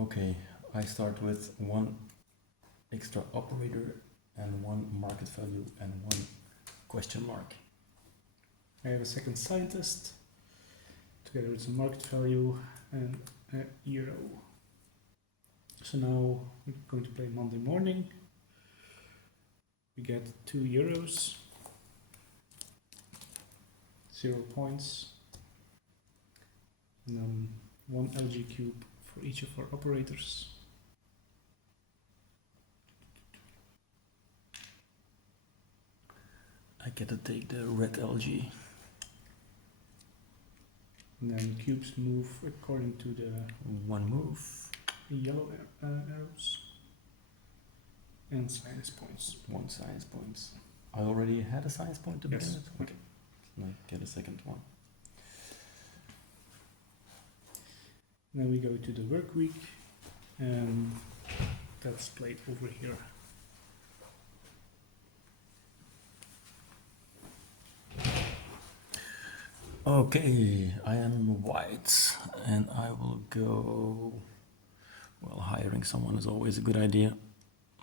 Okay, I start with one extra operator and one market value and one question mark. I have a second scientist, together with some market value and a euro. So now we're going to play Monday morning. We get 2 euros, 0 points, and then 1 algae cube for each of our operators. I get to take the red algae. And then cubes move according to the One move. yellow arrows. And science points. 1 science points. I already had a science point to begin Yes. with? Okay. Now get a second one. Then we go to the work week, and that's played over here. Okay, I am white and I will go. Well, hiring someone is always a good idea.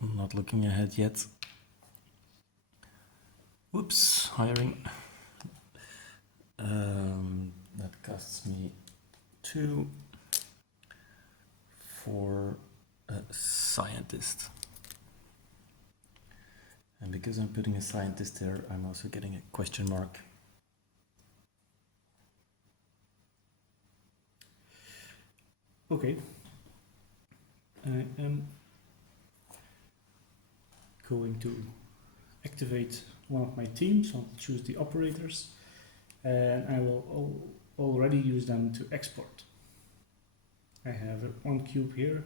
I'm not looking ahead yet. Whoops, hiring. That costs me 2 for a scientist. And because I'm putting a scientist there, I'm also getting a question mark. Okay. I am going to activate one of my teams. I'll choose the operators, and I will already use them to export. I have 1 cube here.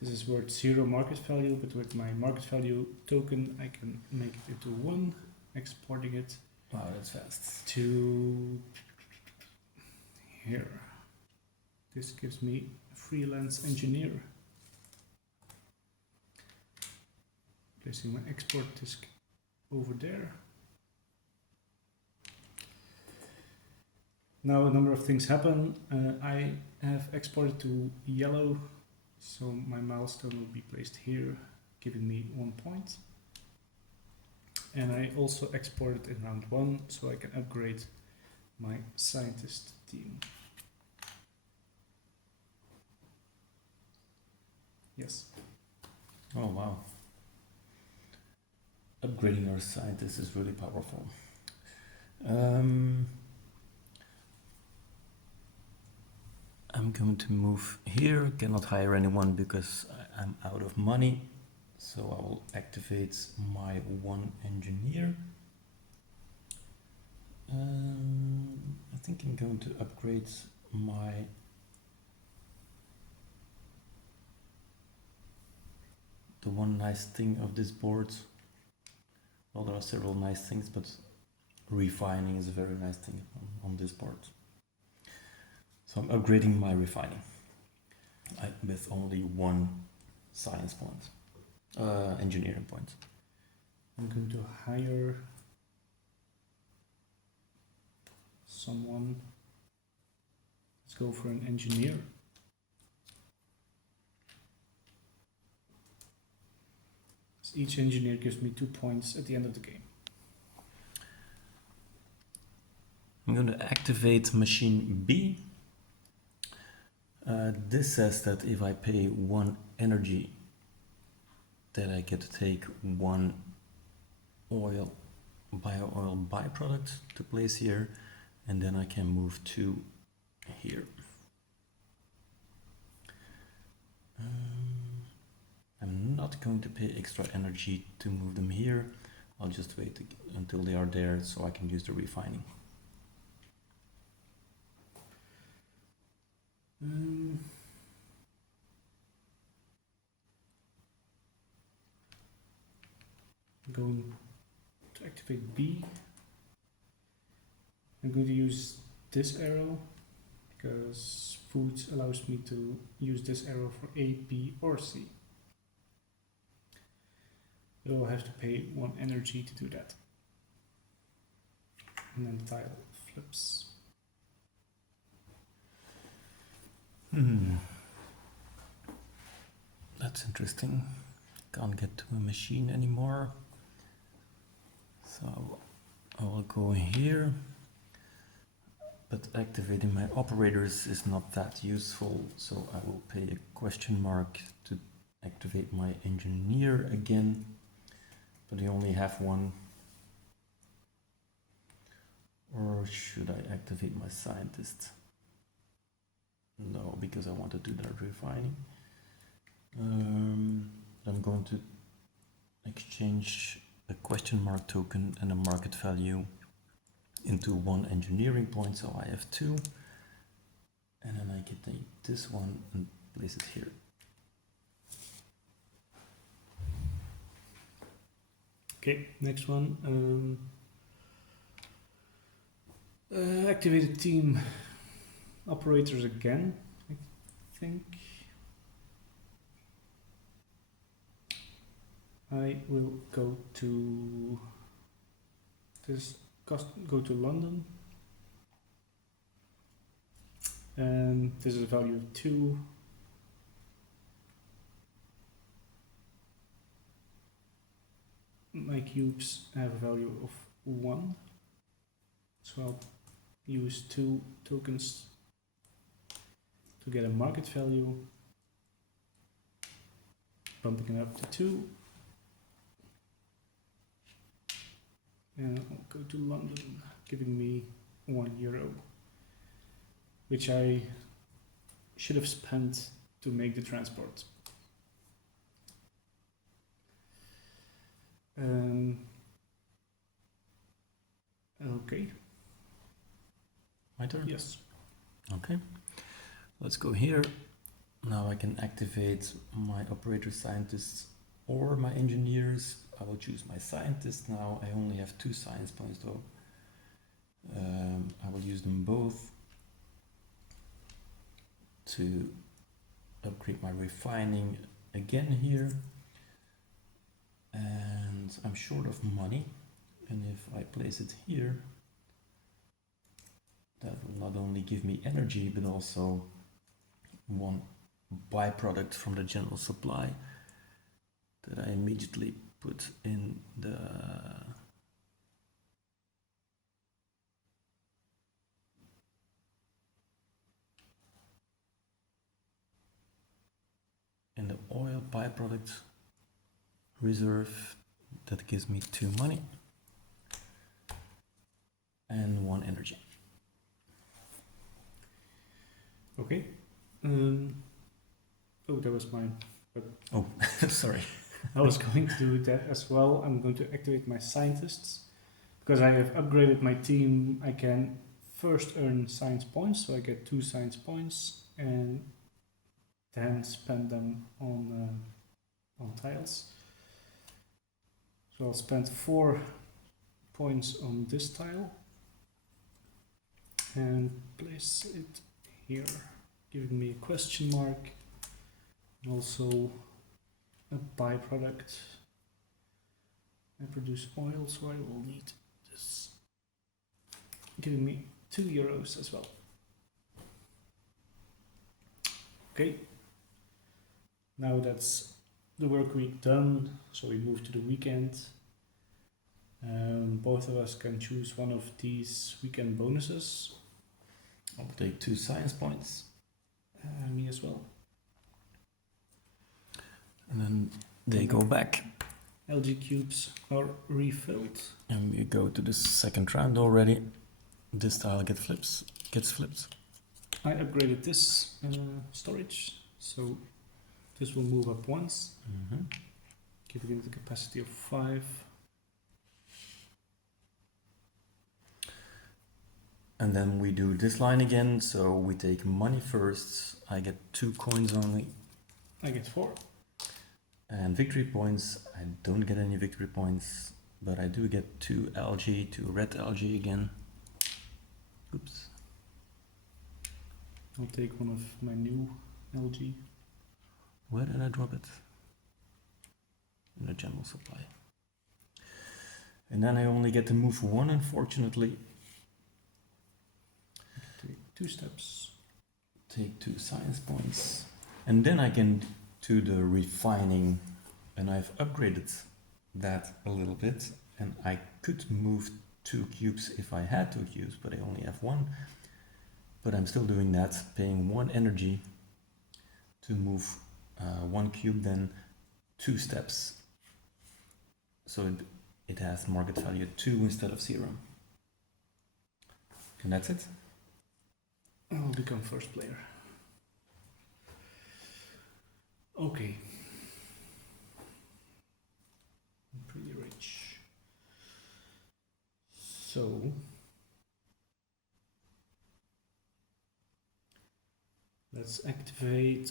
This is worth 0 market value, but with my market value token, I can make it into 1, exporting it. Wow, that's fast. To here. This gives me a freelance engineer. Placing my export disk over there. Now a number of things happen. I have exported to yellow, so my milestone will be placed here, giving me 1 point. And I also exported in round 1, so I can upgrade my scientist team. Yes. Oh wow. Upgrading our scientists is really powerful. I'm going to move here, cannot hire anyone because I'm out of money. So I will activate my 1 engineer. I think I'm going to upgrade the one nice thing of this board. Well, there are several nice things, but refining is a very nice thing on this board. So I'm upgrading my refining with only 1 science point, engineering point. I'm going to hire someone. Let's go for an engineer. So each engineer gives me 2 points at the end of the game. I'm going to activate machine B. This says that if I pay 1 energy, that I get to take 1 bio oil byproduct to place here, and then I can move 2 here. I'm not going to pay extra energy to move them here. I'll just wait until they are there so I can use the refining. Going to activate B. I'm going to use this arrow because food allows me to use this arrow for A, B, or C. But I'll have to pay 1 energy to do that. And then the tile flips. That's interesting. Can't get to a machine anymore. So I will go here. But activating my operators is not that useful, so I will pay a question mark to activate my engineer again. But I only have one. Or should I activate my scientist? No, because I want to do that refining. I'm going to exchange a question mark token and a market value into one engineering point, so I have two. And then I can take this one and place it here. Okay, next one. Activated team operators again, I think. I will go to this, go to London. And this is a value of 2. My cubes have a value of 1. So I'll use 2 tokens to get a market value, bumping it up to 2. And I'll go to London, giving me €1, which I should have spent to make the transport. Okay. My turn? Yes. Okay. Let's go here. Now I can activate my operator scientists or my engineers. I will choose my scientist now. I only have 2 science points though. I will use them both to upgrade my refining again here. And I'm short of money. And if I place it here, that will not only give me energy, but also one byproduct from the general supply that I immediately put in the oil byproduct reserve. That gives me 2 money and 1 energy. Okay. Oh, that was mine. But oh, sorry. I was going to do that as well. I'm going to activate my scientists. Because I have upgraded my team, I can first earn science points, so I get 2 science points, and then spend them on tiles. So I'll spend 4 points on this tile and place it here, giving me a question mark, and also a byproduct. I produce oil, so I will need this, giving me €2 as well. Okay, now that's the work week done, so we move to the weekend. Both of us can choose one of these weekend bonuses. I'll take 2 science points. Me as well. And then they go back. Algae cubes are refilled. And we go to the second round already. This tile gets flipped. I upgraded this storage, so this will move up once, giving it the capacity of 5. And then we do this line again, so we take money first. I get 2 coins only. I get 4. And victory points, I don't get any victory points, but I do get 2 algae, 2 red algae again. Oops. I'll take one of my new algae. Where did I drop it? In the general supply. And then I only get to move 1, unfortunately. Take 2 steps. Take 2 science points. And then I can to the refining, and I've upgraded that a little bit, and I could move 2 cubes if I had 2 cubes, but I only have 1. But I'm still doing that, paying 1 energy to move 1 cube, then 2 steps. So it has market value 2 instead of 0. And that's it. I'll become first player. Okay. I'm pretty rich. So let's activate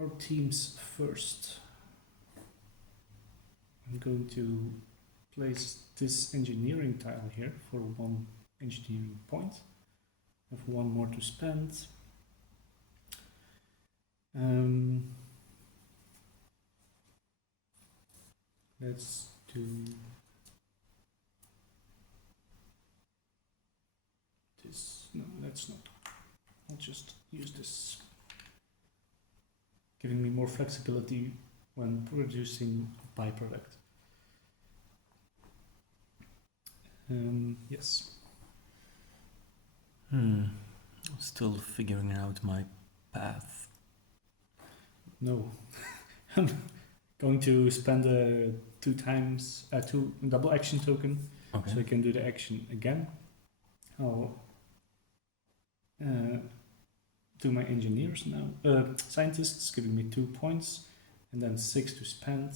our teams first. I'm going to place this engineering tile here for 1 engineering point. I have 1 more to spend. Let's do this. No, let's not. I'll just use this, giving me more flexibility when producing a byproduct. Yes. Still figuring out my path. No. I'm going to spend 2 double action token, Okay. so I can do the action again. I'll do my engineers now. Scientists giving me 2 points, and then 6 to spend.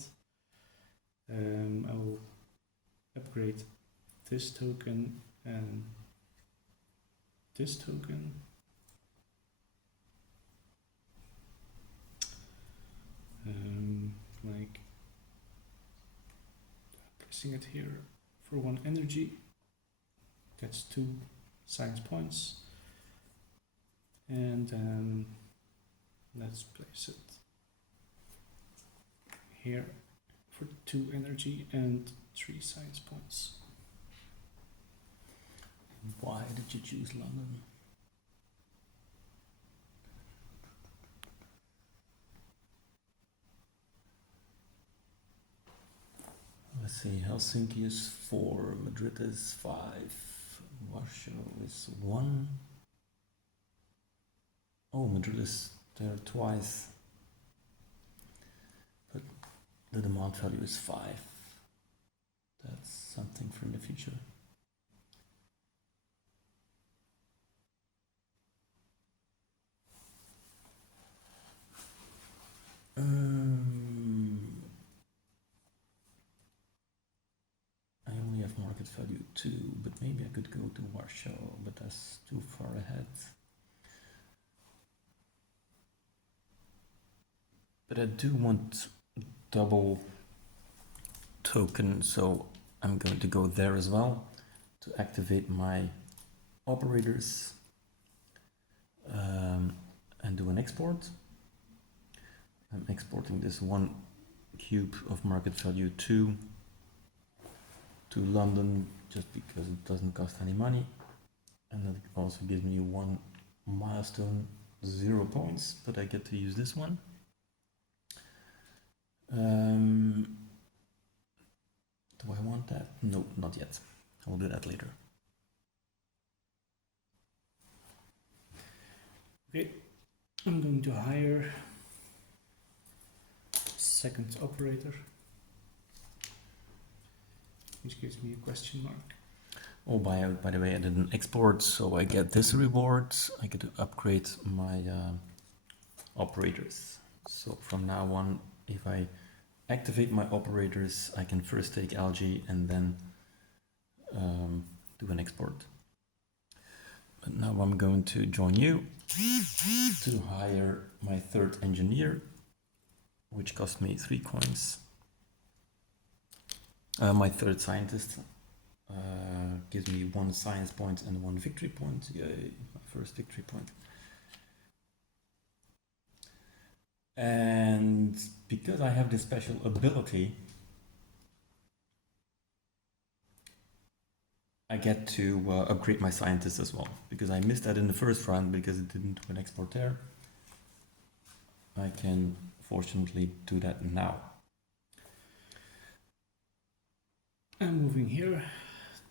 I will upgrade this token and this token. Like placing it here for 1 energy. That's 2 science points. And then let's place it here for 2 energy and 3 science points. Why did you choose London? Let's see, Helsinki is 4, Madrid is 5, Warsaw is 1. Oh, Madrid is there twice. But the demand value is 5. That's something for the future. I only have market value 2, but maybe I could go to Warsaw, but that's too far ahead. But I do want double token, so I'm going to go there as well to activate my operators and do an export. I'm exporting this 1 cube of market value 2 to London just because it doesn't cost any money, and that also gives me 1 milestone, 0 points, but I get to use this one. Do I want that? No, not yet. I'll do that later. Okay, I'm going to hire second operator, which gives me a question mark. Oh, by the way, I did an export, so I get this reward. I get to upgrade my operators. So from now on, if I activate my operators, I can first take Algae and then do an export. But now I'm going to join you to hire my 3rd engineer, which cost me 3 coins. My 3rd scientist gives me 1 science point and 1 victory point. Yay, my first victory point. And because I have this special ability, I get to upgrade my scientist as well, because I missed that in the first round because it didn't do an export there. I can fortunately do that now. I'm moving here.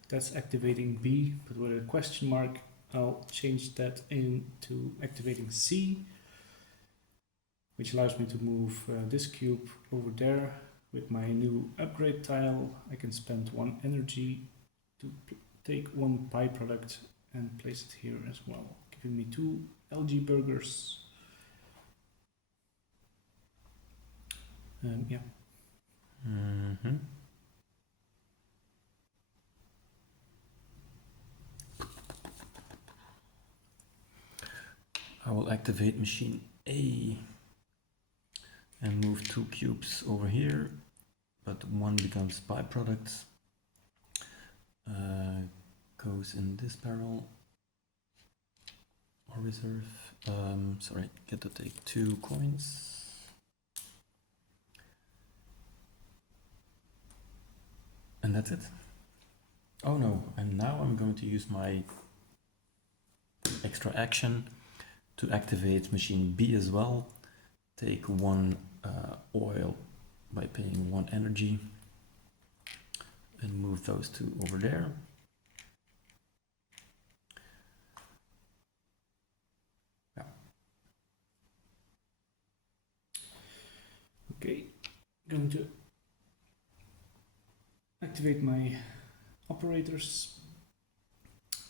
That's activating B, but with a question mark. I'll change that into activating C, which allows me to move this cube over there. With my new upgrade tile, I can spend 1 energy to take 1 byproduct and place it here as well, giving me 2 algae burgers. Yeah. Mm-hmm. I will activate machine A and move 2 cubes over here, but 1 becomes byproduct. Goes in this barrel or reserve. Sorry, get to take 2 coins. And that's it. Oh no, and now I'm going to use my extra action to activate machine B as well. Take 1 oil by paying 1 energy and move those 2 over there. Yeah. Okay, going to activate my operators.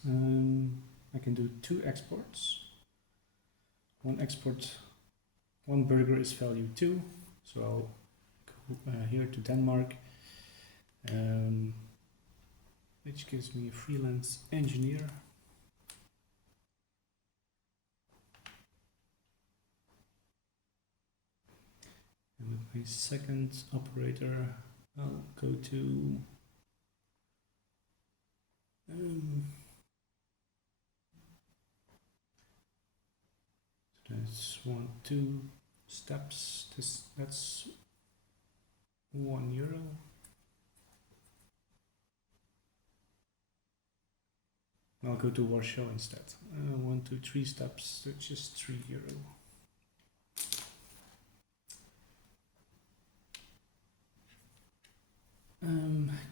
I can do 2 exports. 1 export, 1 burger is value 2, so I'll go here to Denmark, which gives me a freelance engineer. And with my second operator, I'll go to that's 1, 2 steps. That's €1. I'll go to Warsaw instead. 1, 2, 3 steps, which is €3.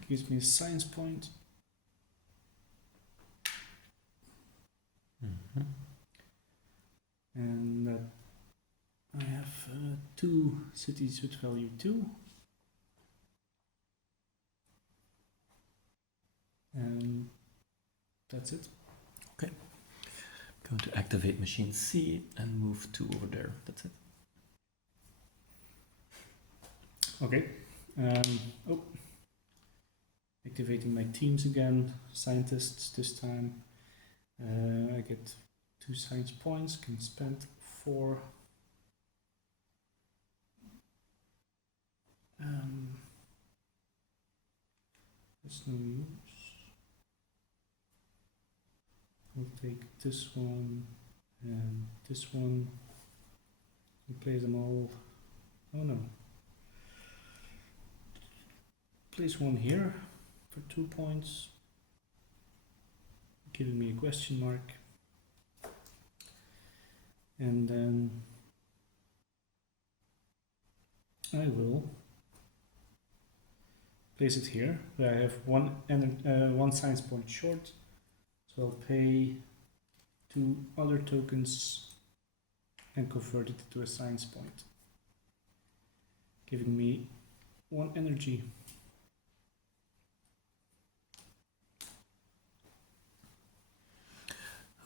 Gives me a science point. Mm-hmm. And that I have 2 cities with value 2. And that's it. Okay. Going to activate machine C and move 2 over there. That's it. Okay. Activating my teams again. Scientists this time. I get 2 science points. Can spend 4. That's no use. I'll take this one and this one and place them all. Oh no. Place 1 here for 2 points, giving me a question mark. And then I will place it here, where I have 1 science point short. So I'll pay 2 other tokens and convert it to a science point, giving me 1 energy.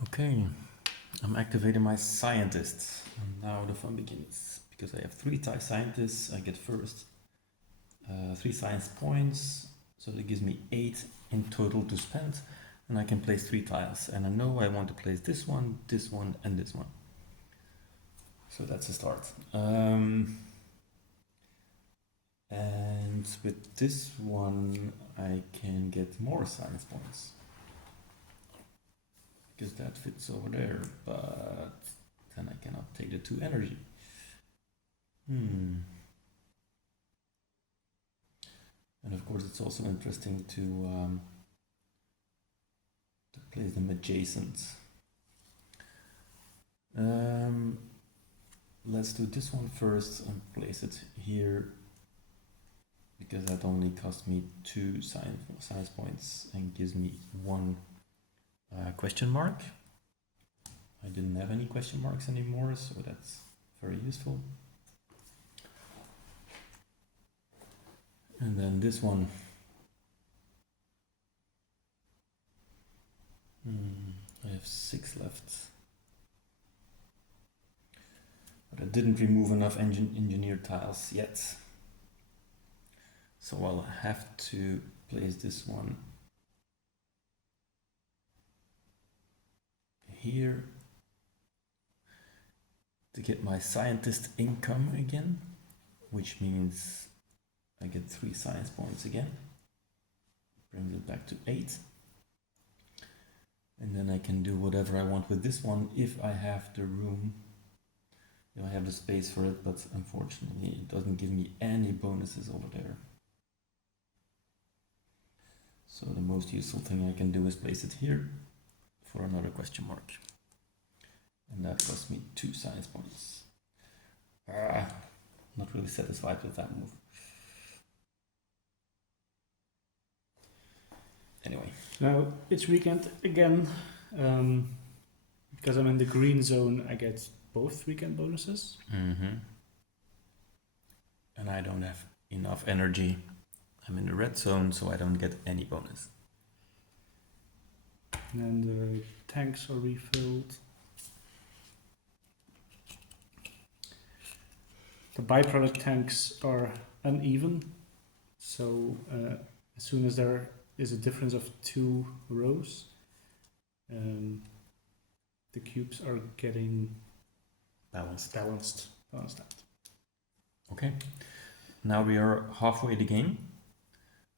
Okay, I'm activating my scientists. And now the fun begins. Because I have 3 scientists, I get first 3 science points. So that gives me 8 in total to spend. And I can place 3 tiles. And I know I want to place this one, and this one. So that's a start. And with this one, I can get more science points. Because that fits over there, but then I cannot take the 2 energy. And of course, it's also interesting to place them adjacent. let's do this one first and place it here, because that only cost me 2 science points and gives me 1 question mark. I didn't have any question marks anymore, so that's very useful. And then this one, I have 6 left. But I didn't remove enough engineer tiles yet. So I'll have to place this one here to get my scientist income again, which means I get 3 science points again. Brings it back to 8. And then I can do whatever I want with this one if I have the room. I have the space for it, but unfortunately it doesn't give me any bonuses over there. So the most useful thing I can do is place it here for another question mark. And that cost me 2 science points. Not really satisfied with that move. Anyway. Now it's weekend again. Because I'm in the green zone, I get both weekend bonuses. And I don't have enough energy. I'm in the red zone, so I don't get any bonus. And the tanks are refilled. The byproduct tanks are uneven, so as soon as there is a difference of 2 rows, the cubes are getting balanced out. Okay, now we are halfway the game.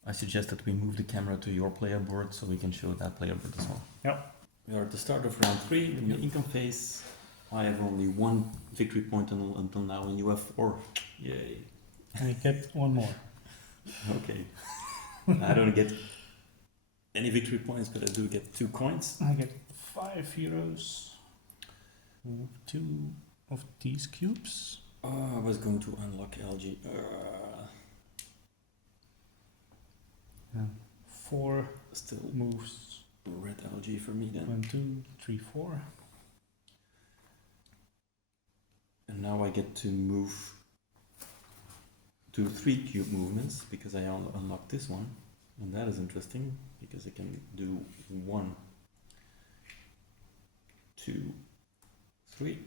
I suggest that we move the camera to your player board so we can show that player board as well. Yep. We are at the start of round 3 in the income phase. I have only 1 victory point until now, and you have 4. Yay. I get 1 more. Okay. I don't get any victory points, but I do get 2 coins. I get 5 euros. 2 of these cubes. Oh, I was going to unlock algae. 4 Still moves. red algae for me then. 1, 2, 3, 4. And now I get to move to 3 cube movements because I unlocked this one. And that is interesting because I can do 1, 2, 3.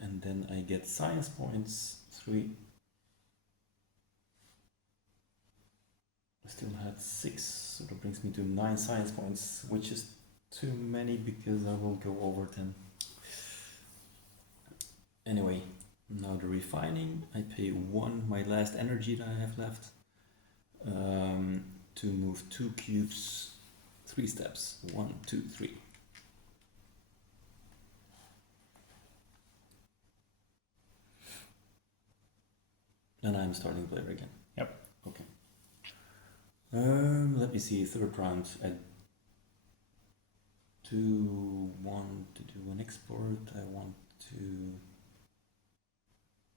And then I get science points 3. I still had 6, so that brings me to 9 science points, which is too many because I will go over 10. Anyway, now the refining, I pay 1, my last energy that I have left, to move 2 cubes, 3 steps, 1, 2, 3. And I'm starting player again. Yep. Okay. Let me see, 3rd round. I do want to do an export. I want to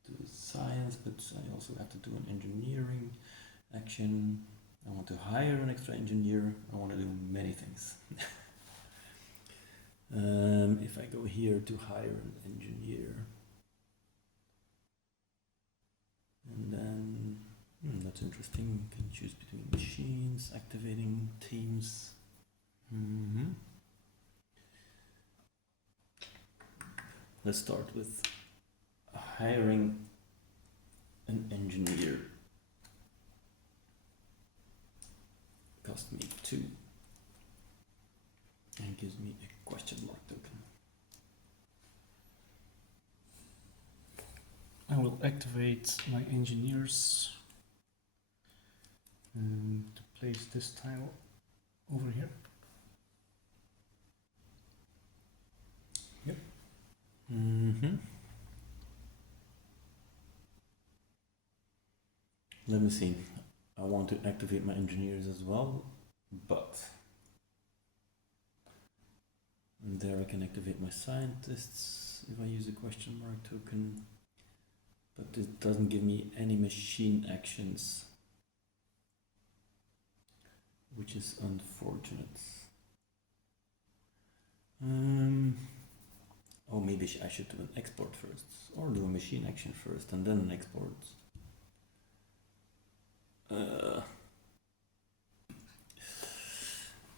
do science, but I also have to do an engineering action. I want to hire an extra engineer. I want to do many things. If I go here to hire an engineer, and then that's interesting. You can choose between machines, activating teams. Let's start with hiring an engineer. Cost me 2 and gives me a question mark token. I will activate my engineers to place this tile over here. Yep. Let me see. I want to activate my engineers as well, but And there I can activate my scientists if I use a question mark token. But it doesn't give me any machine actions, which is unfortunate. Oh, maybe I should do an export first, or do a machine action first and then an export.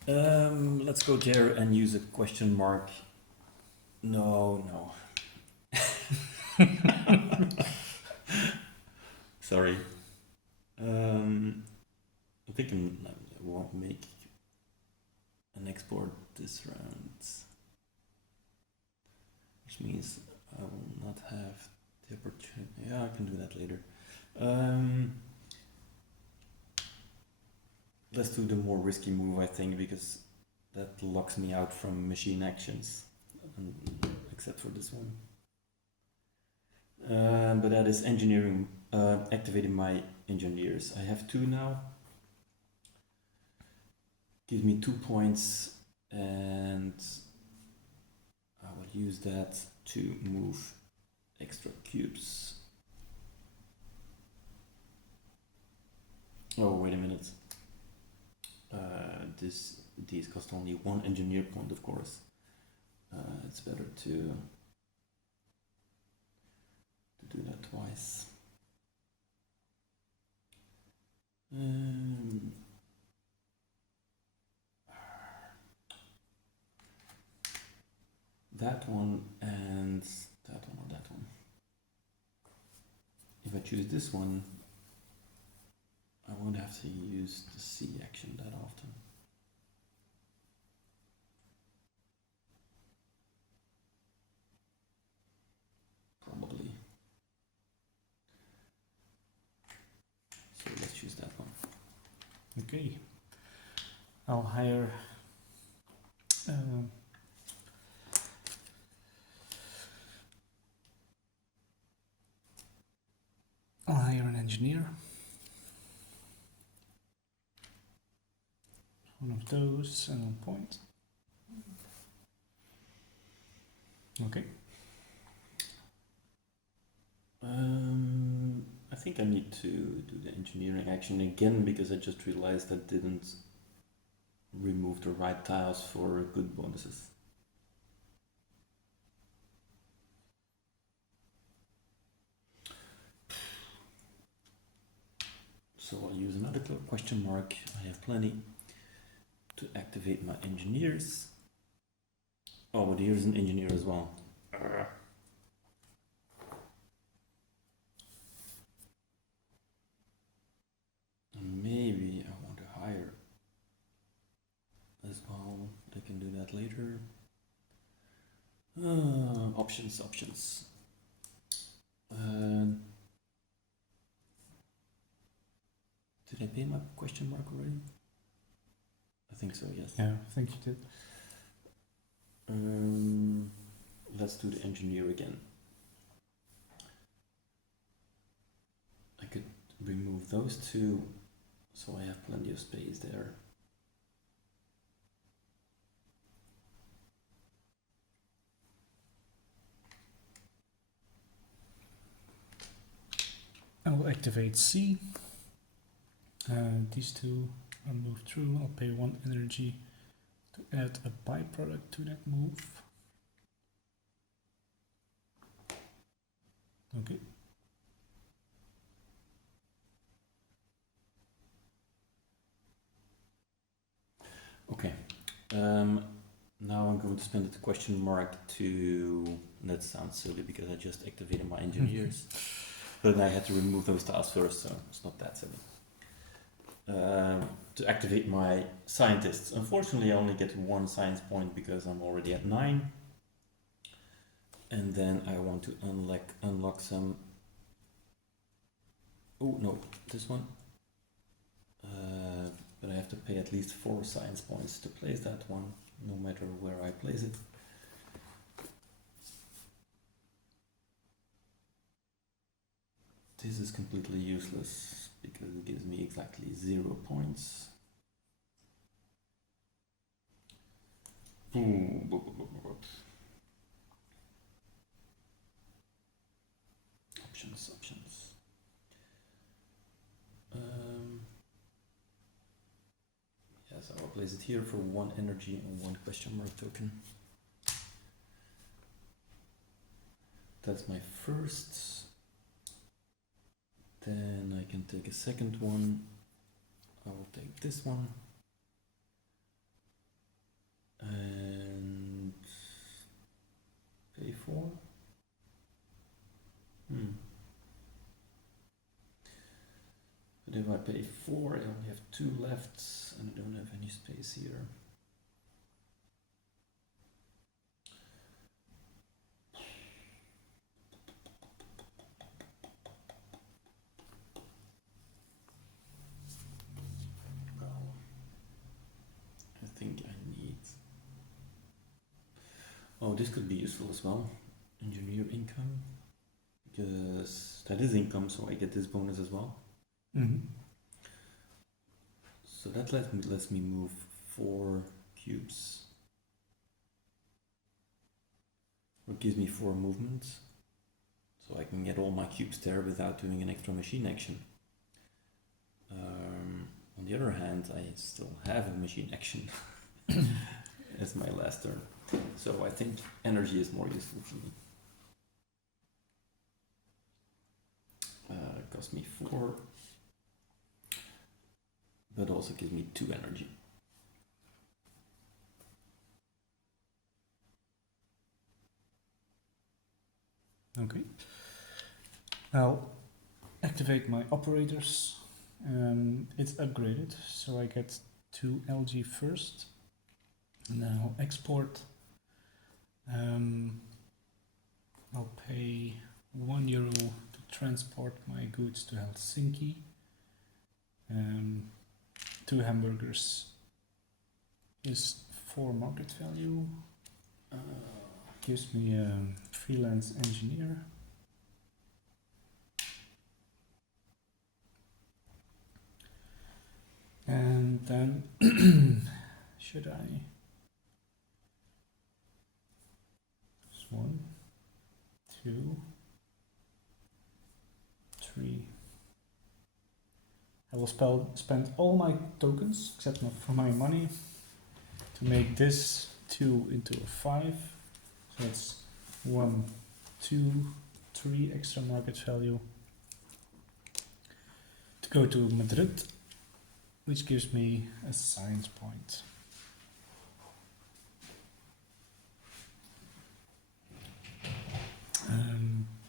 Let's go there and use a question mark. No. Sorry. I think I won't make an export this round, which means I will not have the opportunity. Yeah, I can do that later. Let's do the more risky move, I think, because that locks me out from machine actions, except for this one. But that is engineering, activating my engineers. I have 2 now. Gives me 2 points, and I will use that to move extra cubes. Oh, wait a minute. These cost only 1 engineer point, of course. It's better to do that twice. That one and that one or that one. If I choose this one, I won't have to use the C action that often. Probably. So let's choose that one. Okay. I'll hire an engineer. One of those and 1 point. Okay. I think I need to do the engineering action again because I just realized I didn't remove the right tiles for good bonuses. So I'll use another question mark. I have plenty to activate my engineers. Oh, but here's an engineer as well. Maybe I want to hire as well. They can do that later. Options. Did I pay my question mark already? I think so, yes. Yeah, I think you did. Let's do the engineer again. I could remove those 2, so I have plenty of space there. I will activate C. These 2 I'll move through. I'll pay 1 energy to add a byproduct to that move. Okay. Okay. Now I'm going to spend the question mark to. That sounds silly because I just activated my engineers, but I had to remove those tiles first, so it's not that silly. To activate my scientists. Unfortunately, I only get 1 science point because I'm already at 9. And then I want to unlock some. Oh no, this one. But I have to pay at least 4 science points to place that one, no matter where I place it. This is completely useless because it gives me exactly 0 points. options. Yes, I will place it here for 1 energy and 1 question mark token. That's my first. Then I can take a second one. I will take this one. And pay 4. But if I pay 4, I only have 2 left, and I don't have any space here. Well, I think I need... Oh, this could be useful as well. Engineer income. Because that is income, so I get this bonus as well. So that lets me move 4 cubes. Or gives me 4 movements. So I can get all my cubes there without doing an extra machine action. On the other hand, I still have a machine action as my last turn. So I think energy is more useful for me. Cost me 4, but also gives me 2 energy. Okay. I'll activate my operators. It's upgraded, so I get 2 algae first. Now export. I'll pay €1 to transport my goods to Helsinki. 2 hamburgers is 4 market value. Gives me a freelance engineer. And then should I? Just 1, 2, 3. I will spend all my tokens except for my money to make this 2 into a 5. So that's 1, 2, 3 extra market value to go to Madrid, which gives me a science point.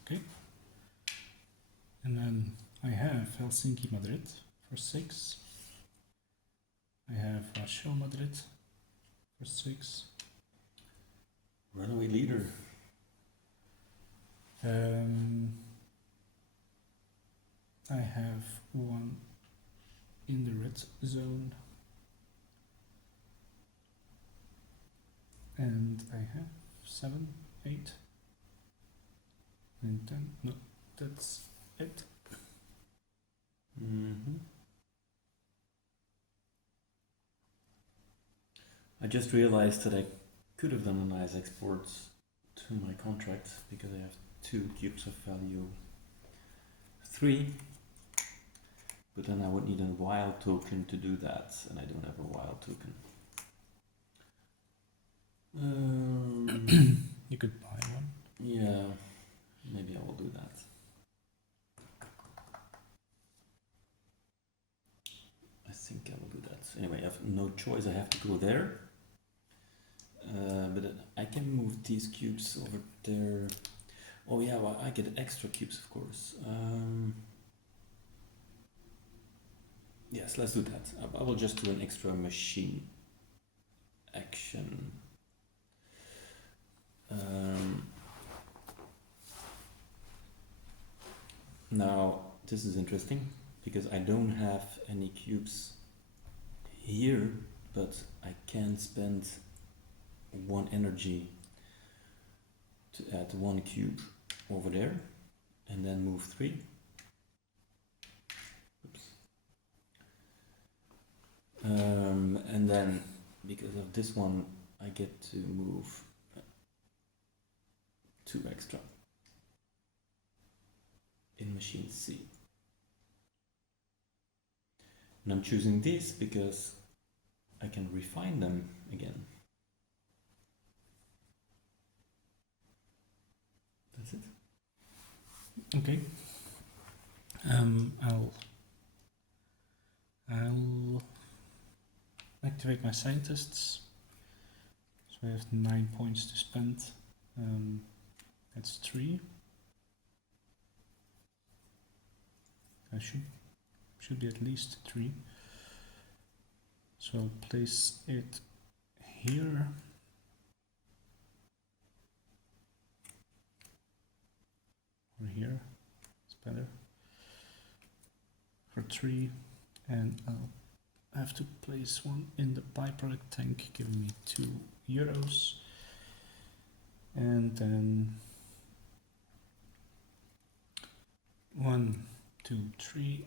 Okay. And then I have Helsinki Madrid for 6. I have Warsaw Madrid for 6. Runaway leader. I have 1 in the red zone. And I have 7, 8, and 10. No, that's it. I just realized that I could have done a nice export to my contract because I have 2 cubes of value 3, but then I would need a wild token to do that, and I don't have a wild token. You could buy one. Yeah, maybe I will do that. I think I will do that. Anyway, I have no choice, I have to go there. But I can move these cubes over there. Oh yeah, well, I get extra cubes, of course. Yes, let's do that. I will just do an extra machine action. Now, this is interesting because I don't have any cubes here, but I can spend 1 energy to add 1 cube over there and then move 3. Oops. And then because of this one I get to move 2 extra. machine C. And I'm choosing this because I can refine them again. That's it. Okay. I'll activate my scientists. So I have 9 points to spend. That's 3. I should be at least 3. So I'll place it here. Or here. It's better. For 3. And I'll have to place one in the byproduct tank, giving me €2. And then 1, 2, 3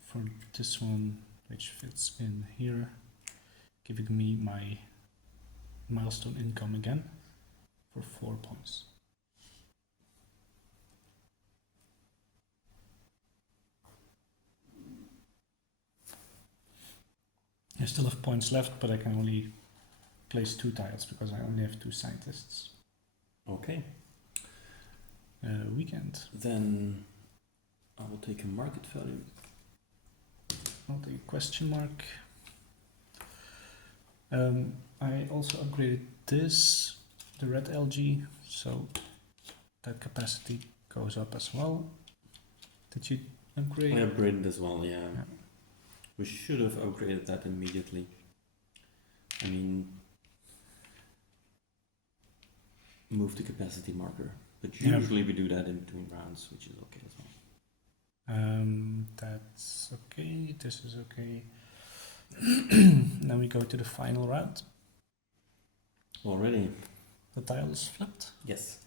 for this one, which fits in here, giving me my milestone income again for 4 points. I still have points left, but I can only place 2 tiles because I only have 2 scientists. Okay. Weekend. Then I will take a market value. I'll take a question mark. I also upgraded this, the red algae, so that capacity goes up as well. Did you upgrade? I upgraded as well, yeah. We should have upgraded that immediately. I mean, move the capacity marker. But usually we do that in between rounds, which is okay as well. That's okay. This is okay. Then we go to the final round. Already? The tile is flipped. Yes.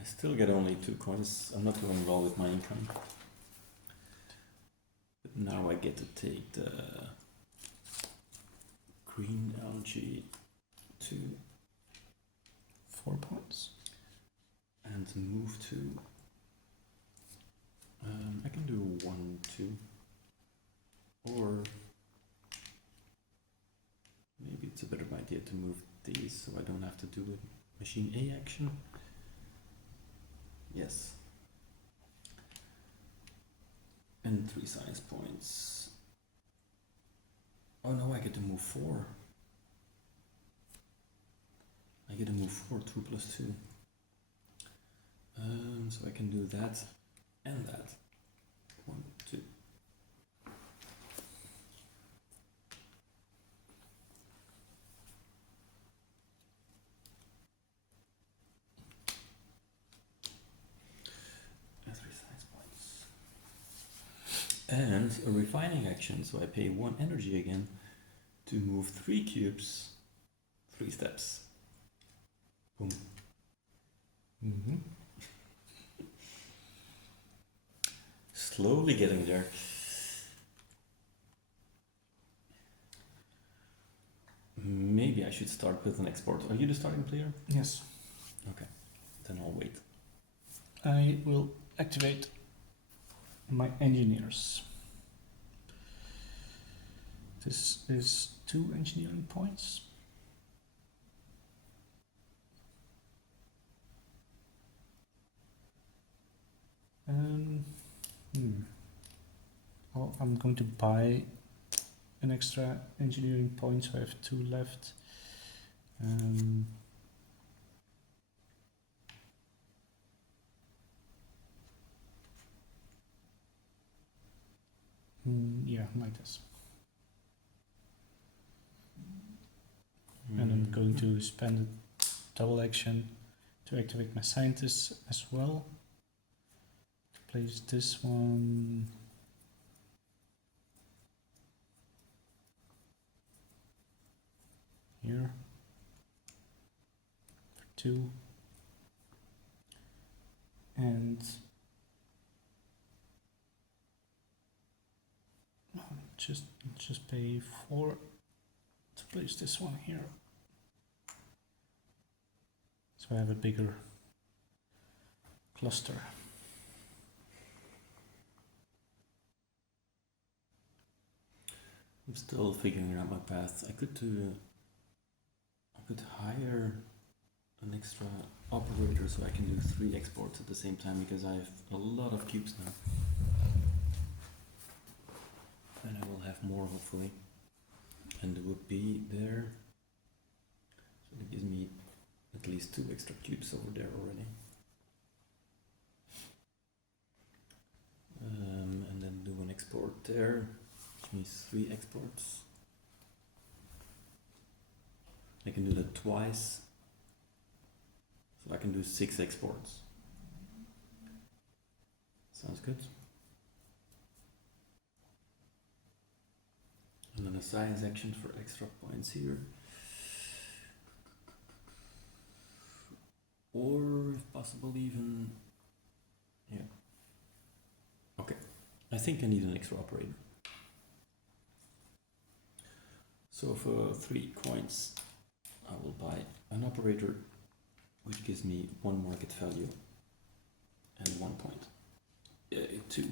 I still get only 2 coins. I'm not doing well with my income. But now I get to take the green algae to 4 points. And move to... I can do 1, 2. Or maybe it's a better idea to move these so I don't have to do a machine A action. Yes. And 3 science points. Oh no, I get to move 4. I get to move 4, 2 plus 2. So I can do that and that. 1, 2. And 3 science points. And a refining action, so I pay 1 energy again to move 3 cubes, 3 steps. Boom. Mm-hmm. Slowly getting there. Maybe I should start with an export. Are you the starting player? Yes. Okay, then I'll wait. I will activate my engineers. This is 2 engineering points. Well, I'm going to buy an extra engineering point, so I have 2 left. Yeah, like this. And I'm going to spend a double action to activate my scientists as well. To place this one here for 2, and just pay 4 to place this one here. So I have a bigger cluster. I'm still figuring out my path. I could hire an extra operator so I can do 3 exports at the same time, because I have a lot of cubes now. And I will have more hopefully. And there would be there. So that gives me at least 2 extra cubes over there already. And then do an export there, which means 3 exports. I can do that twice. So I can do 6 exports. Sounds good. And then a science action for extra points here. Or if possible even, yeah. Okay, I think I need an extra operator. So for 3 coins, I will buy an operator which gives me 1 market value and 1 point. 2.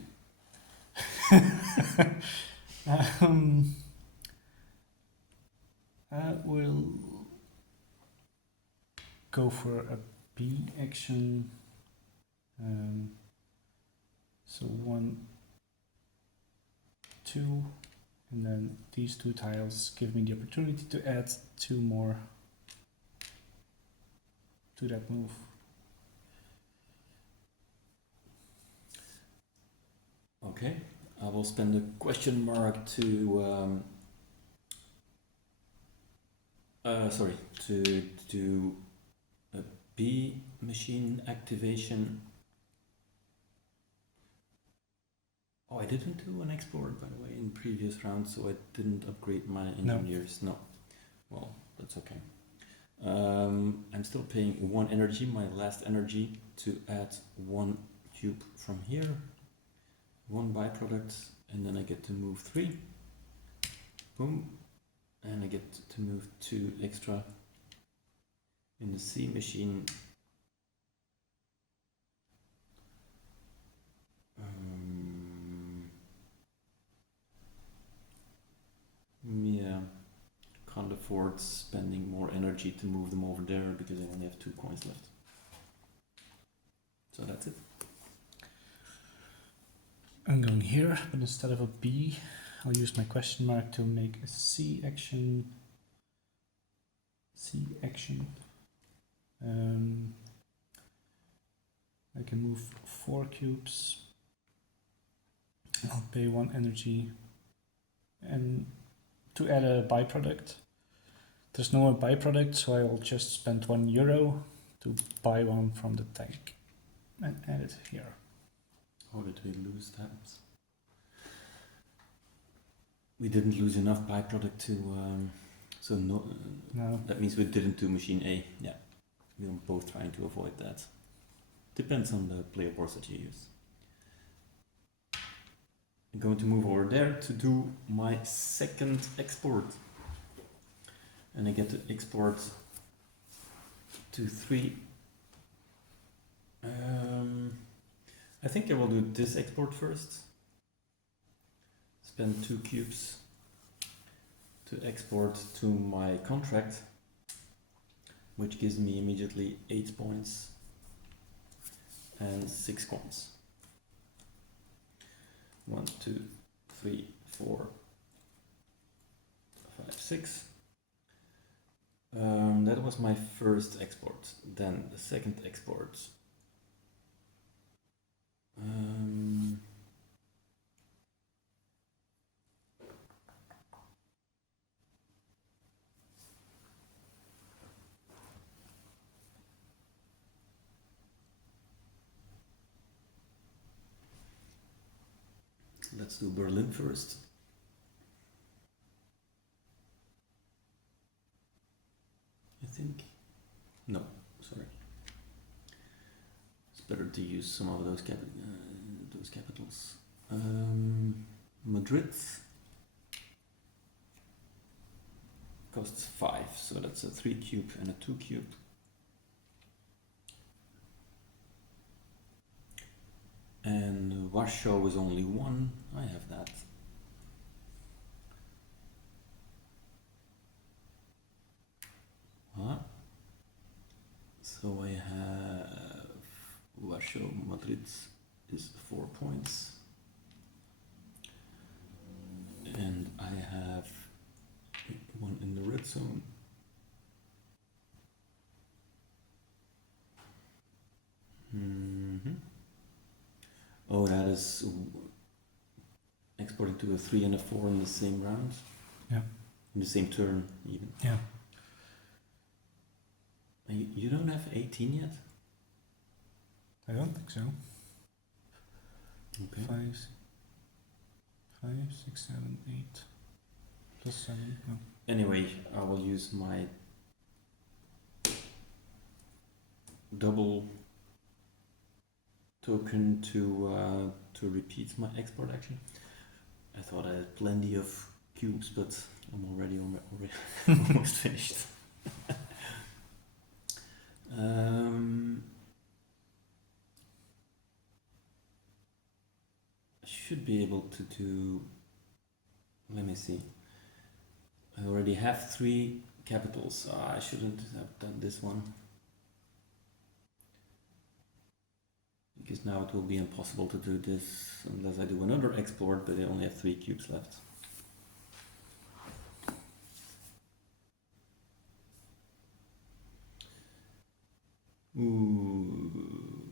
I will go for a B action. So 1, 2, and then these 2 tiles give me the opportunity to add 2 more to that move. Okay, I will spend a question mark to to do a B machine activation. Oh, I didn't do an export, by the way, in previous rounds, so I didn't upgrade my engineers. No. Well, that's okay. I'm still paying 1 energy, my last energy, to add 1 cube from here, 1 byproduct, and then I get to move 3. Boom. And I get to move 2 extra in the C machine. Yeah, can't afford spending more energy to move them over there because I only have 2 coins left. So that's it. I'm going here, but instead of a B, I'll use my question mark to make a C action. C action. I can move 4 cubes. I'll pay 1 energy. And to add a byproduct. There's no byproduct, so I will just spend €1 to buy one from the tank and add it here. How did we lose that? We didn't lose enough byproduct to, so no, that means we didn't do machine A. Yeah, we are both trying to avoid that. Depends on the player boards that you use. I'm going to move over there to do my 2nd export. And I get to export to 3. I think I will do this export first. Spend 2 cubes to export to my contract, which gives me immediately 8 points and 6 coins. 1, 2, 3, 4, 5, 6. That was my first export. Then the 2nd export. Let's do Berlin first. I think. No, sorry. It's better to use some of those capitals. Madrid costs 5, so that's a 3 cube and a 2 cube. And Warsaw is only one. I have that. So I have Warsaw, Madrid is 4 points. And I have one in the red zone. Oh, that is exporting to a 3 and a 4 in the same round. Yeah. In the same turn, even. Yeah. You don't have 18 yet? I don't think so. Okay. 5, 6, 7, 8. Plus 7. No. Anyway, I will use my double token to repeat my export action. I thought I had plenty of cubes, but I'm already almost finished. I should be able to do. Let me see. I already have 3 capitals. I shouldn't have done this one. Because now it will be impossible to do this unless I do another export, but I only have 3 cubes left. Ooh,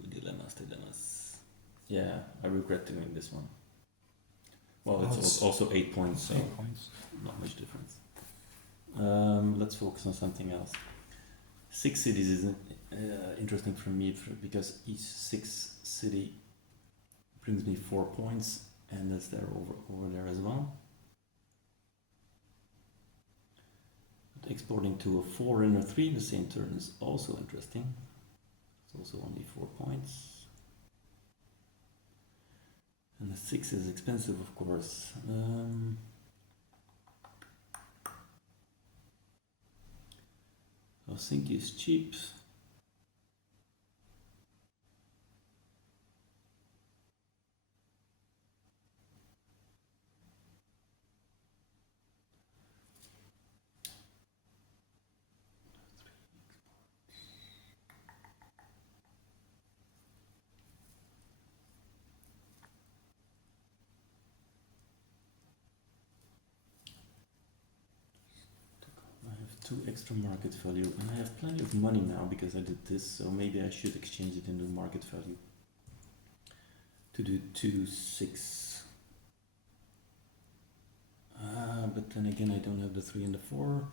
dilemmas. Yeah, I regret doing this one. Well, it's also 8 points, so 8 points. Not much difference. Let's focus on something else. 6 cities is interesting for me because each 6 city brings me 4 points, and that's there over there as well. But exporting to a 4 and a 3 in the same turn is also interesting. It's also only 4 points. And the 6 is expensive, of course. Helsinki is cheap. I have 2 extra market value, and I have plenty of money now because I did this, so maybe I should exchange it into market value to do 2, 6. But then again, I don't have the 3 and the 4,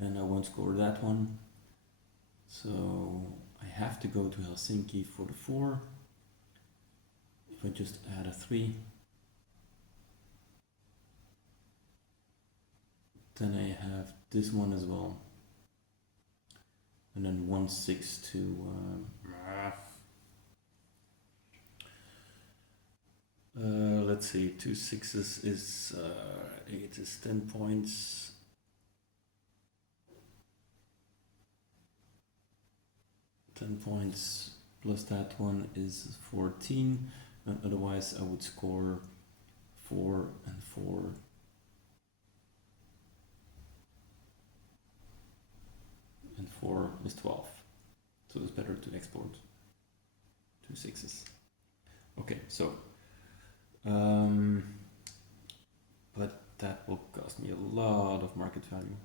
and I won't score that one. So I have to go to Helsinki for the 4. If I just add a 3, then I have this one as well. And then 1, 6 to let's see, 2 6s is 8 is 10 points. 10 points plus that one is 14, and otherwise I would score 4 and 4. And 4 is 12. So it's better to export 2 6s. Okay, so but that will cost me a lot of market value.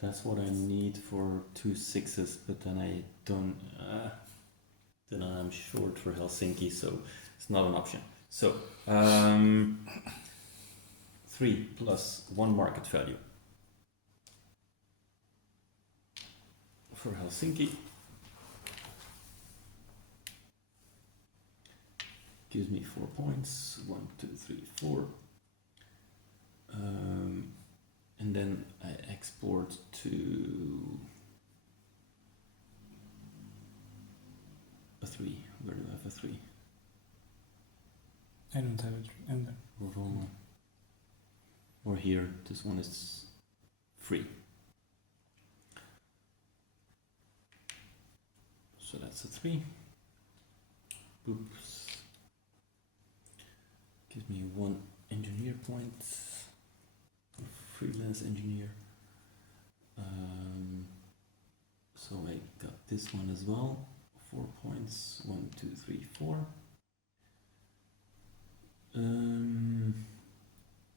That's what I need for 2 6s, but then I don't. Then I'm short for Helsinki, so it's not an option. So 3 plus 1 market value for Helsinki gives me 4 points. 1, 2, 3, 4. And then I export to a 3. Where do I have a 3? I don't have it. And Roma. Or here, this one is free. So that's a 3. Oops. Give me 1 engineer point. Freelance engineer. So I got this one as well. 4 points. 1, 2, 3, 4.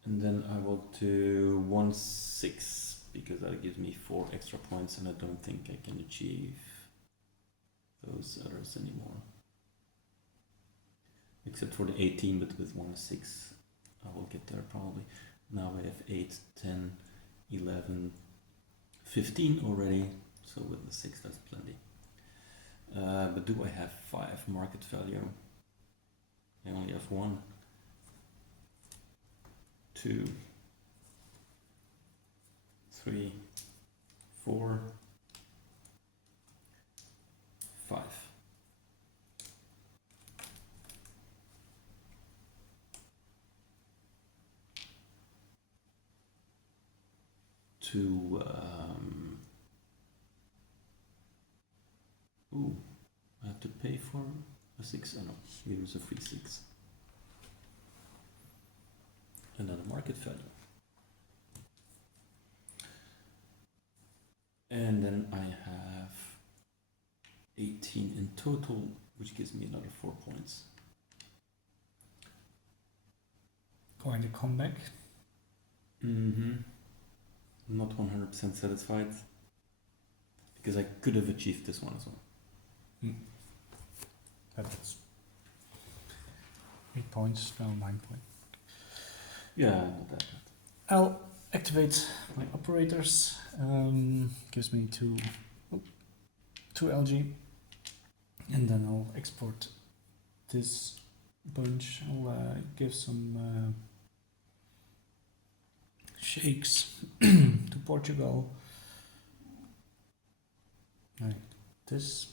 And then I will do 1, 6 because that gives me 4 extra points, and I don't think I can achieve those others anymore. Except for the 18, but with 1, 6, I will get there probably. Now I have 8, 10, 11, 15 already. So with the 6, that's plenty. But do I have 5 market value? I only have 1, 2, 3, 4, 5. I have to pay for a 6. Oh no, here's a free 6. Another market value. And then I have 18 in total, which gives me another 4 points. Going to come back. Not 100% satisfied because I could have achieved this one as well. That's 8 points, no 9 points. Yeah, not that bad. I'll activate my operators. Gives me two algae, and then I'll export this bunch. I'll give some shakes to Portugal. Right, this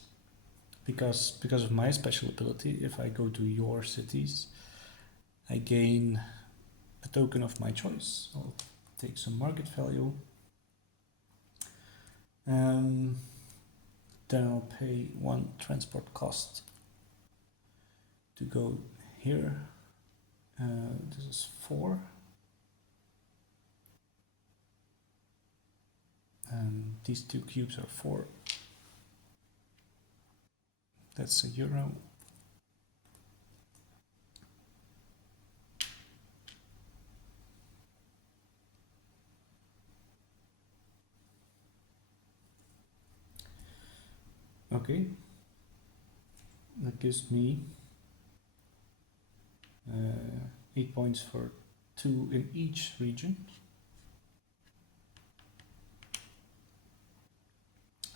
because of my special ability. If I go to your cities, I gain a token of my choice. I'll take some market value. Then I'll pay 1 transport cost to go here. This is 4. And these 2 cubes are 4. That's €1. Okay, that gives me 8 points for 2 in each region.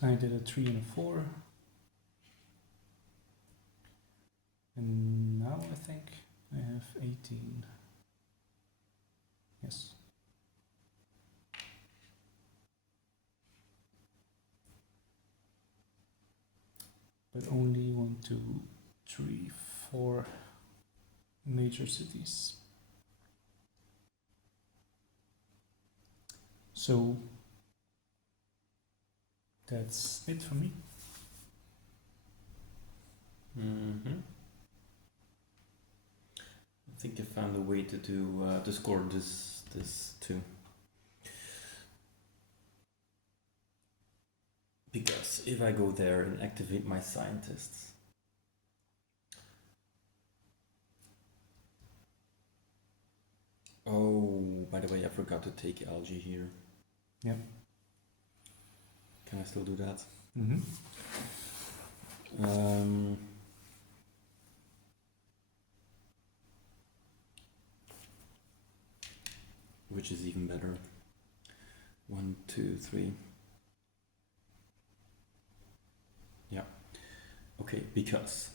I did a 3 and a 4. And now I think I have 18. Yes. But only 1, 2, 3, 4 major cities. So that's it for me. I think I found a way to do to score this too. Because if I go there and activate my scientists, oh, by the way, I forgot to take algae here. Yep. Can I still do that? Which is even better. 1, 2, 3. Yeah. Okay, because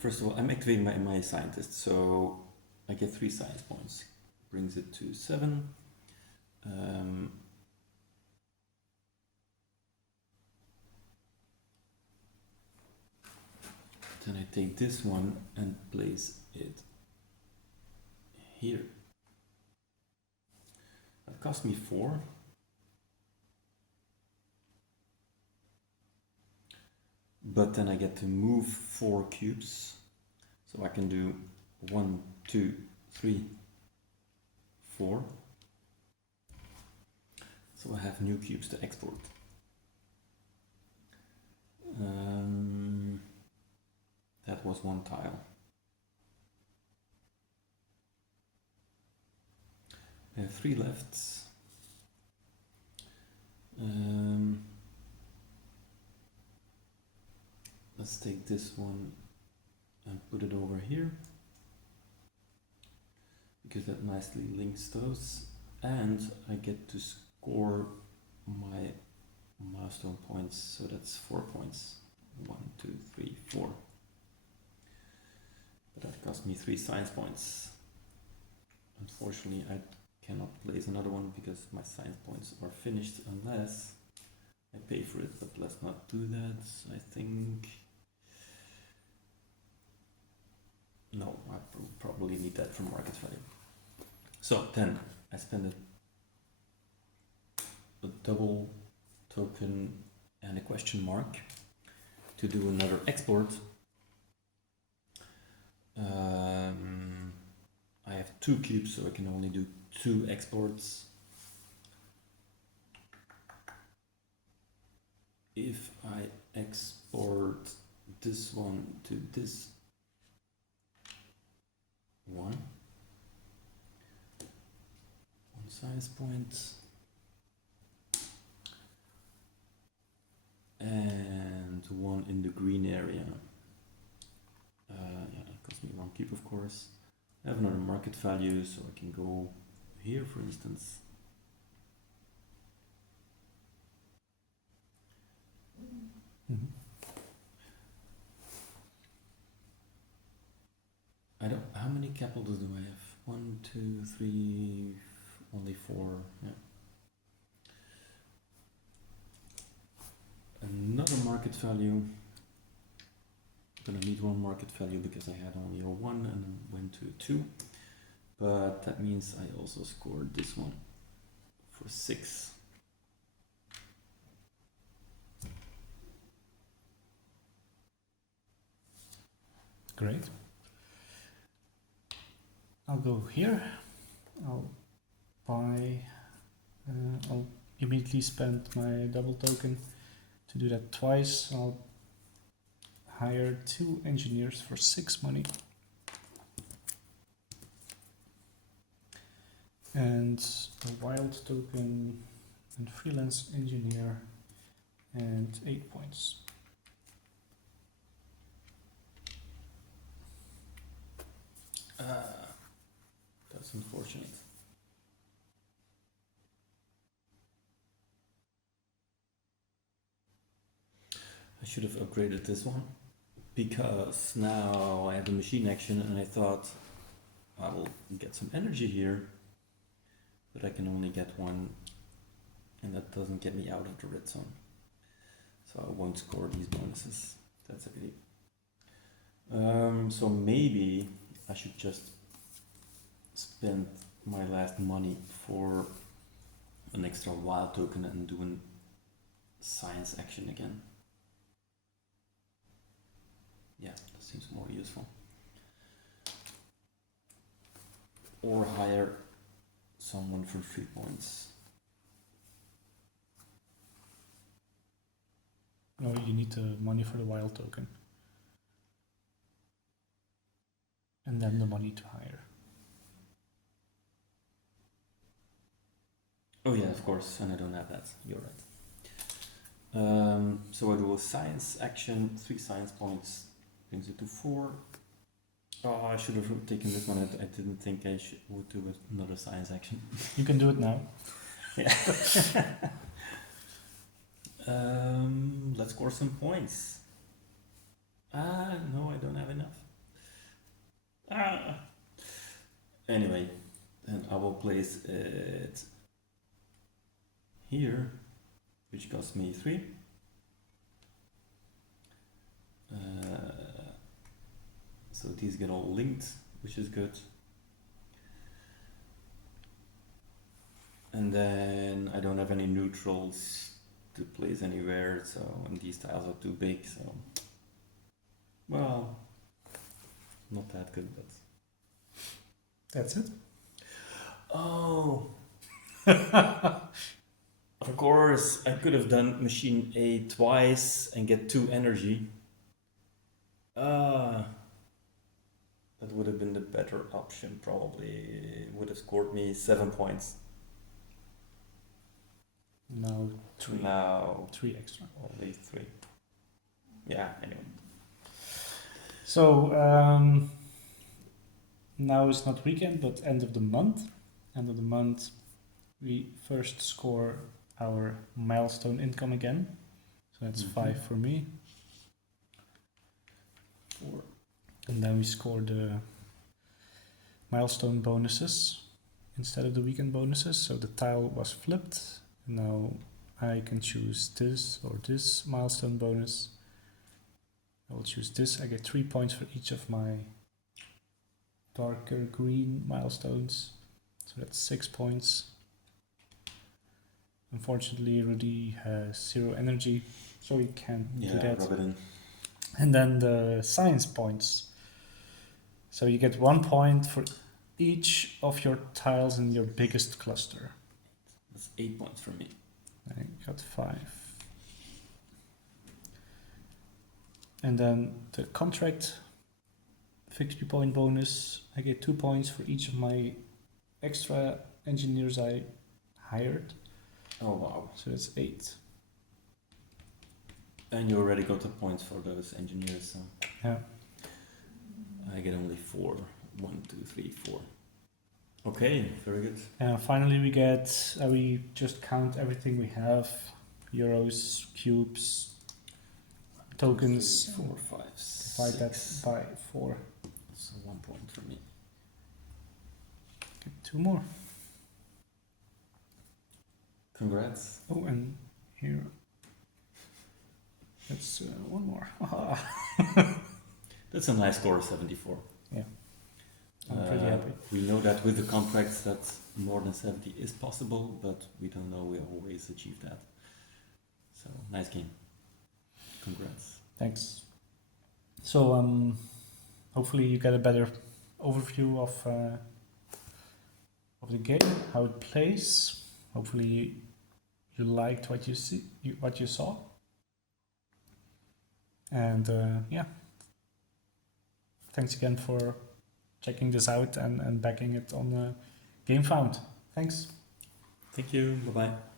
first of all, I'm activating my scientist, so I get 3 science points. Brings it to 7. Then I take this one and place it here. cost me 4. But then I get to move 4 cubes. So I can do 1, 2, 3, 4. So I have new cubes to export. That was 1 tile. I have 3 left. Let's take this one and put it over here, because that nicely links those, and I get to score my milestone points, so that's 4 points. 1, 2, 3, 4. But that cost me 3 science points. Unfortunately, I cannot place another one because my science points are finished unless I pay for it, but let's not do that. I think no, I probably need that for market value. So then I spend a double token and a question mark to do another export. I have 2 cubes, so I can only do 2 exports. If I export this one to this one science point, and 1 in the green area. Yeah, that cost me 1 cube, of course. I have another market value, so I can go here, for instance. I don't. How many capitals do I have? 1, 2, 3, only 4. Yeah. Another market value. I'm gonna need 1 market value because I had only a 1 and then went to a 2. But that means I also scored this one for 6. Great. I'll go here. I'll buy. I'll immediately spend my double token to do that twice. I'll hire 2 engineers for 6 money. And a wild token and freelance engineer and 8 points. That's unfortunate. I should have upgraded this one because now I have a machine action and I thought I will get some energy here, but I can only get 1 and that doesn't get me out of the red zone. So I won't score these bonuses. That's a pity. So maybe I should just spend my last money for an extra wild token and do a science action again. Yeah, that seems more useful. Or hire someone for 3 points. No, you need the money for the wild token. And then the money to hire. Oh yeah, of course, and I don't have that. You're right. So I do a science action, 3 science points, brings it to 4. Oh, I should have taken this one. I didn't think I would do another science action. You can do it now. Yeah. Let's score some points. No, I don't have enough. Anyway, then I will place it here, which costs me 3. So these get all linked, which is good. And then I don't have any neutrals to place anywhere, so and these tiles are too big, so well, not that good, but That's it. oh, of course I could have done machine A twice and get 2 energy. That would have been the better option, probably. It would have scored me 7 points. Now Now 3 extra. only 3. Yeah, anyway. So now it's not weekend, but end of the month. End of the month, we first score our milestone income again. So that's 5 for me. 4. And then we score the milestone bonuses instead of the weekend bonuses. So the tile was flipped. Now I can choose this or this milestone bonus. I will choose this. I get 3 points for each of my darker green milestones. So that's 6 points. Unfortunately, Rudy has 0 energy, so he can't do that. Rub it in. And then the science points. So you get 1 point for each of your tiles in your biggest cluster. That's 8 points for me. I got 5. And then the contract victory point bonus. I get 2 points for each of my extra engineers I hired. Oh wow. So that's 8. And you already got the points for those engineers, so Yeah. I get only 4. 1, 2, 3, 4. Okay, very good. And finally we get, we just count everything we have. Euros, cubes, tokens. 3, 4, 5, Divide that 6. by 4. So 1 point for me. Get 2 more. Congrats. Oh, and here. That's 1 more. That's a nice score, 74. Yeah. I'm pretty happy. We know that with the contracts that more than 70 is possible, but we don't know we always achieve that. So, nice game. Congrats. Thanks. So, hopefully you get a better overview of the game, how it plays. Hopefully you liked what you saw. And yeah, thanks again for checking this out and backing it on GameFound. Thanks. Thank you. Bye-bye.